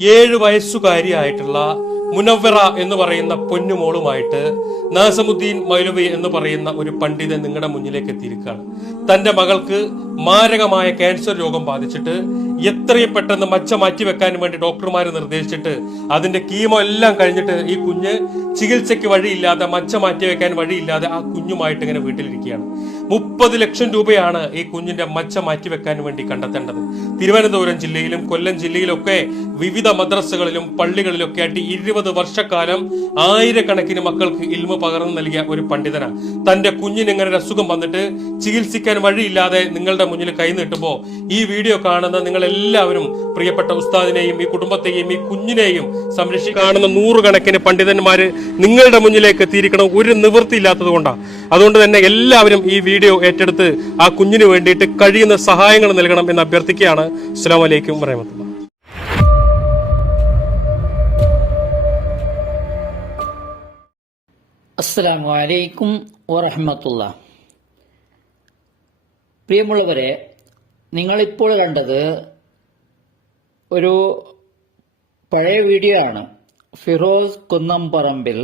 7 വയസ്സുകാരിയായിട്ടുള്ള മുനവ്വറ എന്ന് പറയുന്ന പൊന്നുമോളുമായിട്ട് നാസമുദ്ദീൻ മൗലവി എന്ന് പറയുന്ന ഒരു പണ്ഡിതൻ നിങ്ങളുടെ മുന്നിലേക്ക് എത്തിയിരിക്കുകയാണ്. തന്റെ മകൾക്ക് മാരകമായ ക്യാൻസർ രോഗം ബാധിച്ചിട്ട് എത്രയും പെട്ടെന്ന് മച്ച മാറ്റിവെക്കാൻ വേണ്ടി ഡോക്ടർമാർ നിർദ്ദേശിച്ചിട്ട് അതിന്റെ കീമോ എല്ലാം കഴിഞ്ഞിട്ട് ഈ കുഞ്ഞ് ചികിത്സയ്ക്ക് വഴിയില്ലാതെ മച്ച മാറ്റിവെക്കാൻ വഴിയില്ലാതെ ആ കുഞ്ഞുമായിട്ട് ഇങ്ങനെ വീട്ടിലിരിക്കുകയാണ്. 30 ലക്ഷം രൂപയാണ് ഈ കുഞ്ഞിന്റെ മച്ച മാറ്റിവെക്കാൻ വേണ്ടി കണ്ടെത്തേണ്ടത്. തിരുവനന്തപുരം ജില്ലയിലും കൊല്ലം ജില്ലയിലൊക്കെ വിവിധ മദ്രസകളിലും പള്ളികളിലൊക്കെ ആയിട്ട് 20 വർഷക്കാലം ആയിരക്കണക്കിന് മക്കൾക്ക് ഇൽമ പകർന്നു നൽകിയ ഒരു പണ്ഡിതനാണ്. തന്റെ കുഞ്ഞിന് ഇങ്ങനെ ഒരു അസുഖം വന്നിട്ട് ചികിത്സിക്കാൻ വഴിയില്ലാതെ നിങ്ങളുടെ മുന്നിൽ കൈ നീട്ടുമ്പോ ഈ വീഡിയോ കാണുന്ന നിങ്ങൾ എല്ലാവരും പ്രിയപ്പെട്ട ഉസ്താദിനെയും ഈ കുടുംബത്തെയും ഈ കുഞ്ഞിനെയും കാണുന്ന 100 കണക്കിന് പണ്ഡിതന്മാര് നിങ്ങളുടെ മുന്നിലേക്ക് എത്തിയിരിക്കണം. ഒരു നിവൃത്തിയില്ലാത്തത് കൊണ്ടാണ്. അതുകൊണ്ട് തന്നെ എല്ലാവരും ഈ വീഡിയോ ഏറ്റെടുത്ത് ആ കുഞ്ഞിന് വേണ്ടിയിട്ട് കഴിയുന്ന സഹായങ്ങൾ നൽകണം എന്ന് അഭ്യർത്ഥിക്കുകയാണ്. അസ്സലാമു അലൈക്കും വറഹ്മത്തുള്ളാഹി. അസ്സലാമു അലൈക്കും വറഹ്മത്തുള്ളാഹി. പ്രിയമുള്ളവരെ, നിങ്ങളിപ്പോൾ കണ്ടത് ഒരു പഴയ വീഡിയോ ആണ്. ഫിറോസ് കുന്നംപറമ്പിൽ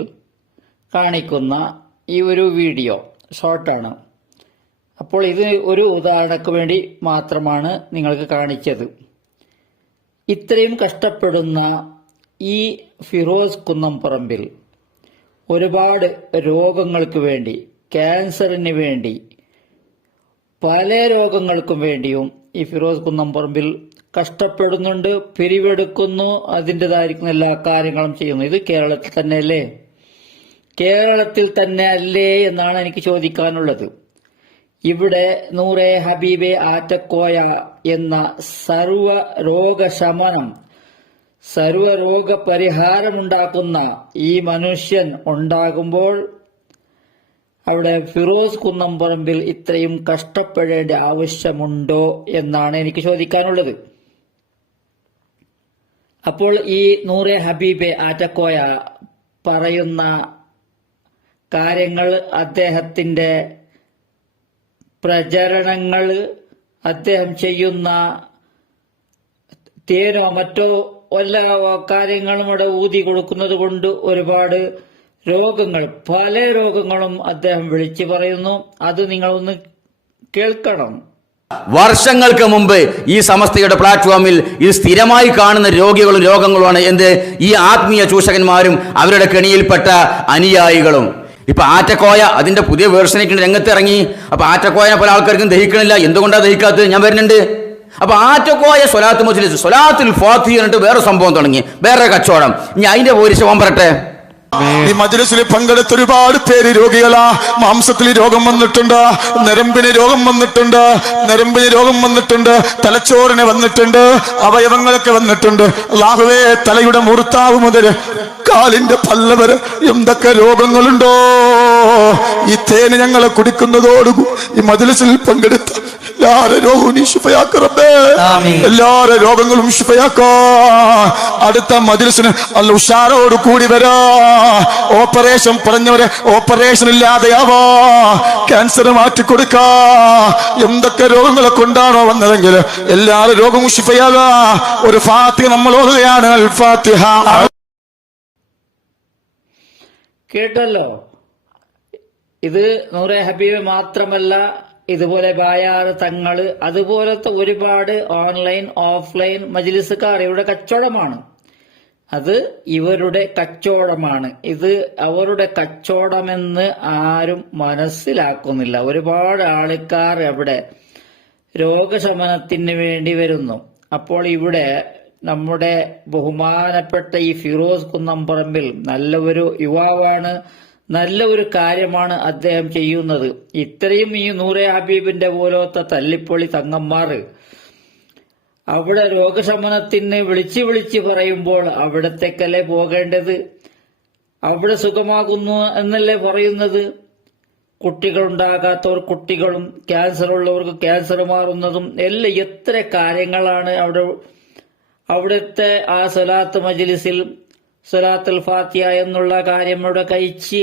കാണിക്കുന്ന ഈ ഒരു വീഡിയോ ഷോർട്ടാണ്. അപ്പോൾ ഇത് ഒരു ഉദാഹരണക്ക് വേണ്ടി മാത്രമാണ് നിങ്ങൾക്ക് കാണിച്ചത്. ഇത്രയും കഷ്ടപ്പെടുന്ന ഈ ഫിറോസ് കുന്നംപറമ്പിൽ ഒരുപാട് രോഗങ്ങൾക്ക് വേണ്ടി, ക്യാൻസറിന് വേണ്ടി, പല രോഗങ്ങൾക്കും വേണ്ടിയും ഈ ഫിറോസ് കുന്നംപറമ്പിൽ കഷ്ടപ്പെടുന്നുണ്ട്, പിരിവെടുക്കുന്നു, അതിൻ്റെതായിരിക്കുന്ന എല്ലാ കാര്യങ്ങളും ചെയ്യുന്നു. ഇത് കേരളത്തിൽ തന്നെയല്ലേ? കേരളത്തിൽ തന്നെ അല്ലേ എന്നാണ് എനിക്ക് ചോദിക്കാനുള്ളത്. ഇവിടെ നൂറെ ഹബീബെ ആറ്റക്കോയ എന്ന സർവരോഗശമനം, സർവരോഗ പരിഹാരമുണ്ടാക്കുന്ന ഈ മനുഷ്യൻ ഉണ്ടാകുമ്പോൾ അവിടെ ഫിറോസ് കുന്നംപറമ്പിൽ ഇത്രയും കഷ്ടപ്പെടേണ്ട ആവശ്യമുണ്ടോ എന്നാണ് എനിക്ക് ചോദിക്കാനുള്ളത്. അപ്പോൾ ഈ നൂറെ ഹബീബെ ആറ്റക്കോയ പറയുന്ന കാര്യങ്ങൾ, അദ്ദേഹത്തിന്റെ പ്രചരണങ്ങൾ, അദ്ദേഹം ചെയ്യുന്ന തേനോ മറ്റോ എല്ലാ കാര്യങ്ങളും അവിടെ ഊതി കൊടുക്കുന്നത് കൊണ്ട് ഒരുപാട് രോഗങ്ങൾ, പല രോഗങ്ങളും അദ്ദേഹം വിളിച്ചു പറയുന്നു. അത് നിങ്ങളൊന്ന് കേൾക്കണം. വർഷങ്ങൾക്ക് മുമ്പ് ഈ സമസ്തയുടെ പ്ലാറ്റ്ഫോമിൽ ഇത് സ്ഥിരമായി കാണുന്ന രോഗികളും രോഗങ്ങളുമാണ് എന്ത് ഈ ആത്മീയ ചൂഷകന്മാരും അവരുടെ കെണിയിൽപ്പെട്ട അനുയായികളും. ഇപ്പൊ ആറ്റക്കോയ അതിന്റെ പുതിയ വേർഷനൊക്കെ രംഗത്ത് ഇറങ്ങി. അപ്പൊ ആറ്റക്കോയനെ പല ആൾക്കാർക്കും ദഹിക്കണില്ല. എന്തുകൊണ്ടാണ് ദഹിക്കാത്തത്? ഞാൻ വരുന്നുണ്ട്. അപ്പൊ ആറ്റക്കോയ സ്വലാത്ത് മജ്ലിസ്, സ്വലാത്തുൽ ഫാത്തിഹ എന്നിട്ട് വേറെ സംഭവം തുടങ്ങി, വേറെ കച്ചവടം. ഇനി അതിന്റെ പോലീസ് പറട്ടെ. ഈ മജ്ലിസിൽ പങ്കെടുത്ത ഒരുപാട് പേര് രോഗികളാ. മാംസത്തിൽ രോഗം വന്നിട്ടുണ്ട്, നരമ്പിന് രോഗം വന്നിട്ടുണ്ട്, തലച്ചോറിന് വന്നിട്ടുണ്ട്, അവയവങ്ങളൊക്കെ വന്നിട്ടുണ്ട്. അല്ലാഹുവേ, തലയുടെ മുർത്താവ് മുതൽ കാലിന്റെ പല്ല വരെ എന്തൊക്കെ രോഗങ്ങളുണ്ടോ ഈ തേന് ഞങ്ങളെ കുടിക്കുന്നതോടുകൂടി ഈ മജ്ലിസിൽ പങ്കെടുത്ത എല്ലാവരുടെ രോഗവും നീ ശിഫയാക്ക് റബ്ബേ. എല്ലാവരുടെ രോഗങ്ങളും ശിഫയാക്കാ. അടുത്ത മജ്ലിസിന് അല്ല ഉഷാറോട് കൂടി വരാ. ഓപ്പറേഷൻ പറഞ്ഞവരെ ഓപ്പറേഷൻ ഇല്ലാതെയാവാ. ക്യാൻസർ മാറ്റിക്കൊടുക്കാ. എന്തൊക്കെ രോഗങ്ങളെ കൊണ്ടാണോ വന്നതെങ്കിൽ എല്ലാവരുടെ രോഗവും ശിഫയാകാ. ഒരു ഫാത്തിഹ നമ്മൾ ഓതുകയാണ്. അൽ ഫാത്തിഹ. കേട്ടല്ലോ. ഇത് നൂറെ ഹബീബ് മാത്രമല്ല, ഇതുപോലെ ബായാറ് തങ്ങള്, അതുപോലത്തെ ഒരുപാട് ഓൺലൈൻ ഓഫ്ലൈൻ മജ്ലിസുകാർ ഇവിടെ കച്ചവടമാണ്. അത് ഇവരുടെ കച്ചവടമാണ്. ഇത് അവരുടെ കച്ചവടമെന്ന് ആരും മനസ്സിലാക്കുന്നില്ല. ഒരുപാട് ആൾക്കാർ അവിടെ രോഗശമനത്തിന് വേണ്ടി വരുന്നു. അപ്പോൾ ഇവിടെ നമ്മുടെ ബഹുമാനപ്പെട്ട ഈ ഫിറോസ് കുന്നംപറമ്പിൽ നല്ല ഒരു യുവാവാണ്, നല്ല ഒരു കാര്യമാണ് അദ്ദേഹം ചെയ്യുന്നത്. ഇത്രയും ഈ നൂറെ ഹബീബിന്റെ പോലത്തെ തല്ലിപ്പൊളി തങ്ങന്മാർ അവിടെ രോഗശമനത്തിന് വിളിച്ച് പറയുമ്പോൾ അവിടത്തേക്കല്ലേ പോകേണ്ടത്? അവിടെ സുഖമാകുന്നു എന്നല്ലേ പറയുന്നത്? കുട്ടികളുണ്ടാകാത്തവർ കുട്ടികളും, ക്യാൻസർ ഉള്ളവർക്ക് ക്യാൻസർ മാറുന്നതും എല്ലാം എത്ര കാര്യങ്ങളാണ് അവിടുത്തെ ആ സ്വലാത്ത് മജ്ലിസിൽ സ്വലാത്തുൽ ഫാത്തിഹ എന്നുള്ള കാര്യം അവിടെ കഴിച്ച്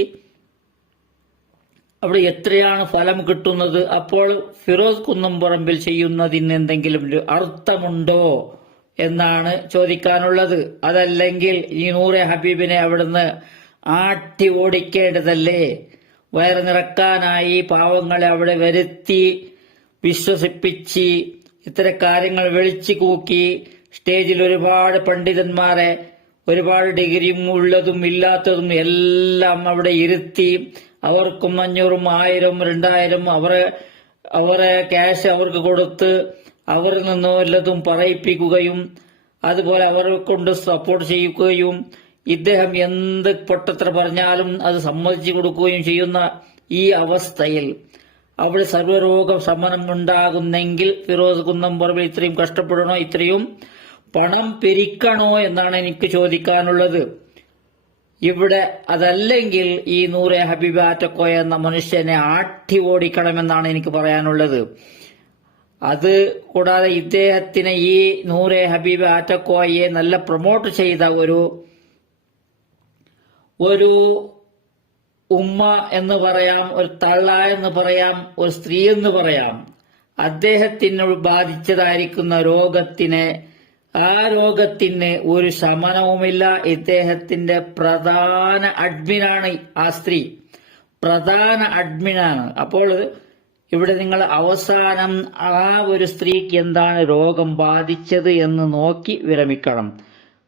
അവിടെ എത്രയാണ് ഫലം കിട്ടുന്നത്? അപ്പോൾ ഫിറോസ് കുന്നംപറമ്പിൽ ചെയ്യുന്നതിന് എന്തെങ്കിലും ഒരു അർത്ഥമുണ്ടോ? എന്നാണ് ചോദിക്കാനുള്ളത്. അതല്ലെങ്കിൽ ഈ നൂറെ ഹബീബിനെ അവിടുന്ന് ആട്ടി ഓടിക്കേണ്ടതല്ലേ? വയറ് നിറക്കാനായി പാവങ്ങളെ അവിടെ വരുത്തി വിശ്വസിപ്പിച്ച് ഇത്തരം കാര്യങ്ങൾ വിളിച്ചു കൂക്കി സ്റ്റേജിൽ ഒരുപാട് പണ്ഡിതന്മാരെ, ഒരുപാട് ഡിഗ്രിയും ഉള്ളതും ഇല്ലാത്തതും എല്ലാം അവിടെ ഇരുത്തി അവർക്കും 500, 1000, 2000 അവരെ ക്യാഷ് അവർക്ക് കൊടുത്ത് അവരിൽ നിന്നോ വല്ലതും പറയിപ്പിക്കുകയും അതുപോലെ അവരെ കൊണ്ട് സപ്പോർട്ട് ചെയ്യിക്കുകയും ഇദ്ദേഹം എന്ത് പൊട്ടത്ര പറഞ്ഞാലും അത് സമ്മതിച്ചു കൊടുക്കുകയും ചെയ്യുന്ന ഈ അവസ്ഥയിൽ അവിടെ സർവ്വരോഗ ശമനം ഉണ്ടാകുന്നെങ്കിൽ ഫിറോസ് കുന്നംപറമ്പിൽ ഇത്രയും കഷ്ടപ്പെടണോ, ഇത്രയും പണം പിരിക്കണോ എന്നാണ് എനിക്ക് ചോദിക്കാനുള്ളത്. ഇവിടെ അതല്ലെങ്കിൽ ഈ നൂറെ ഹബീബ് ആറ്റക്കോയ എന്ന മനുഷ്യനെ ആട്ടി ഓടിക്കണമെന്നാണ് എനിക്ക് പറയാനുള്ളത്. അത് കൂടാതെ ഇദ്ദേഹത്തിന് ഈ നൂറെ ഹബീബ് ആറ്റക്കോയെ നല്ല പ്രൊമോട്ട് ചെയ്ത ഒരു ഉമ്മ എന്ന് പറയാം, ഒരു തള്ള എന്ന് പറയാം, ഒരു സ്ത്രീ എന്ന് പറയാം. അദ്ദേഹത്തിന് ബാധിച്ചതായിരിക്കുന്ന ആ രോഗത്തിന് ഒരു ശമനവുമില്ല. ഇദ്ദേഹത്തിന്റെ പ്രധാന അഡ്മിനാണ് ആ സ്ത്രീ, പ്രധാന അഡ്മിനാണ്. അപ്പോൾ ഇവിടെ നിങ്ങൾ അവസാനം ആ ഒരു സ്ത്രീക്ക് എന്താണ് രോഗം ബാധിച്ചത് എന്ന് നോക്കി വിരമിക്കണം.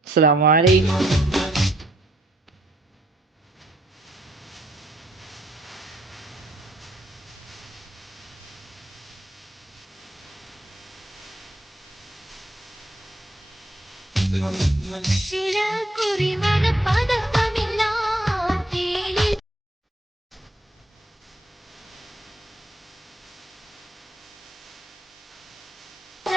അസ്സലാമു അലൈക്കും. ചില കുറിമന പദം